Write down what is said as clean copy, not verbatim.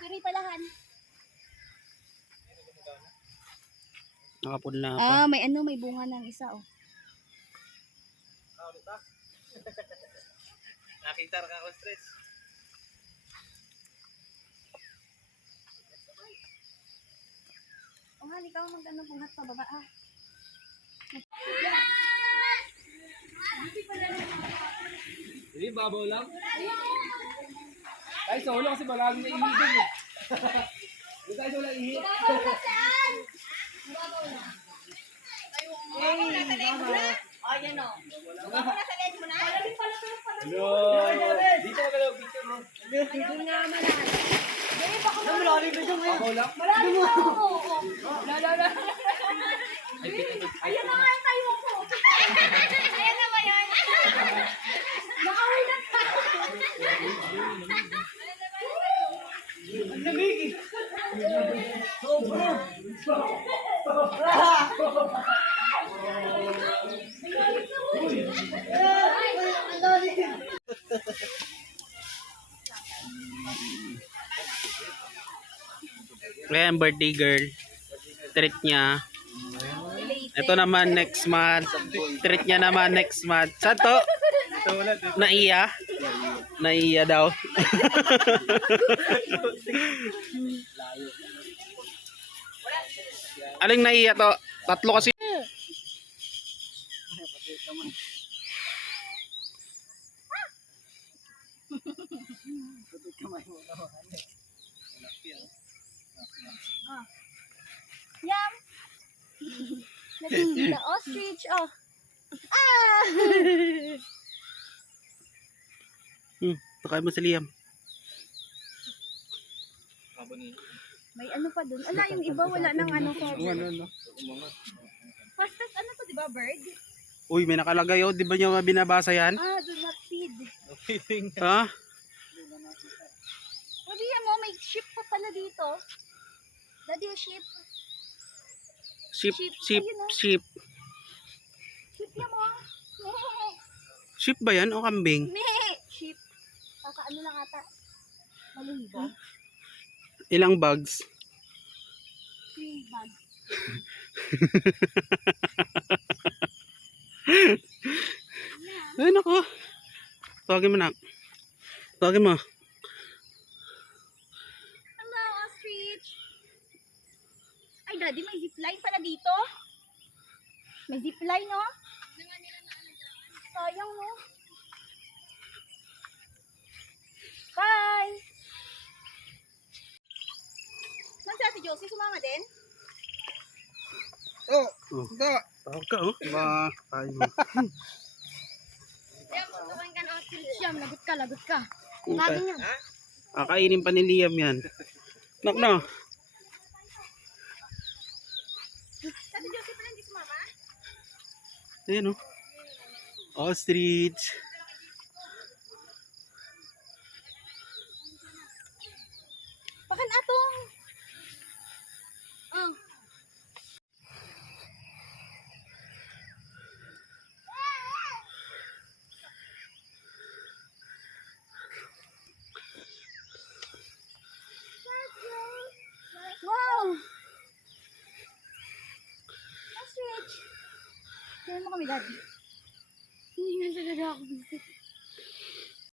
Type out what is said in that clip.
pero palahan. Nakapula pa. Ah, may ano, may bunga ng isa, oh. Nakita ka ako stress. Oh, hali ka mag-ano, buhat pa baba, ah. Hindi, babaw lang. Ay, solo kasi maraming nailigin eh. Hindi tayo solo ihi. Babaw na saan? Babaw na. Babaw na sa leg mo na? Oh, yan o. Babaw na sa leg mo na? Palabing pala ito ng palabing. Hello! Dito ka galaw, picture mo. Ayun nga malan. Hindi, baka Maraming video mo. Babaw lang. Maraming na ako. Lala. Ayun na nga yung tayo ko. Ayan na ba yan? Nakahulap ka. Ang lamig eh. Sobra. Ayan, birthday girl. Treat niya. Ito naman next month. Treat niya naman next month. Saan to? Naiya? Naiya daw. Aling naiya to? Tatlo kasi. Yum! Naging the ostrich, oh. Ah! Pakay mo sa Liam. May ano pa dun. Ala, yung iba wala nang ano cover. Fastest ano to, di ba, bird? Uy, may nakalagay oh. Di ba niyo binabasa yan? Ah, do not feed. Ha? Pwede yan mo, may ship pa pala dito. Daddy, yung ship. Sheep, Sheep. sheep, Ayun, oh. sheep. Ship yan mo. Sheep ba yan o kambing? Ship. Kakaano lang ata. Maluhibo. Ilang bags? 3 bags. Ay, nako. Tawagin mo na. Tawagin mo. Hello, ostrich. Ay, daddy, may zipline pala dito. May zipline, no? Sayang, no? Bye! Saan si Ate Josie? Sumama din? Oh. Tawag ka oh. Ba, tayo mo. Siyam, susukan ka ng ostrich. Siyam, lagot ka, lagot ka. Okay. Lagi niya. Kakainin pa ni Liam yan. Nak na. Ate Josie pala hindi sumama? Ayan oh. Ostrich. Pakan atong. Oh. Wow! Ostrich! Kaya mo kami, daddy. Hindi nga talaga ako busy.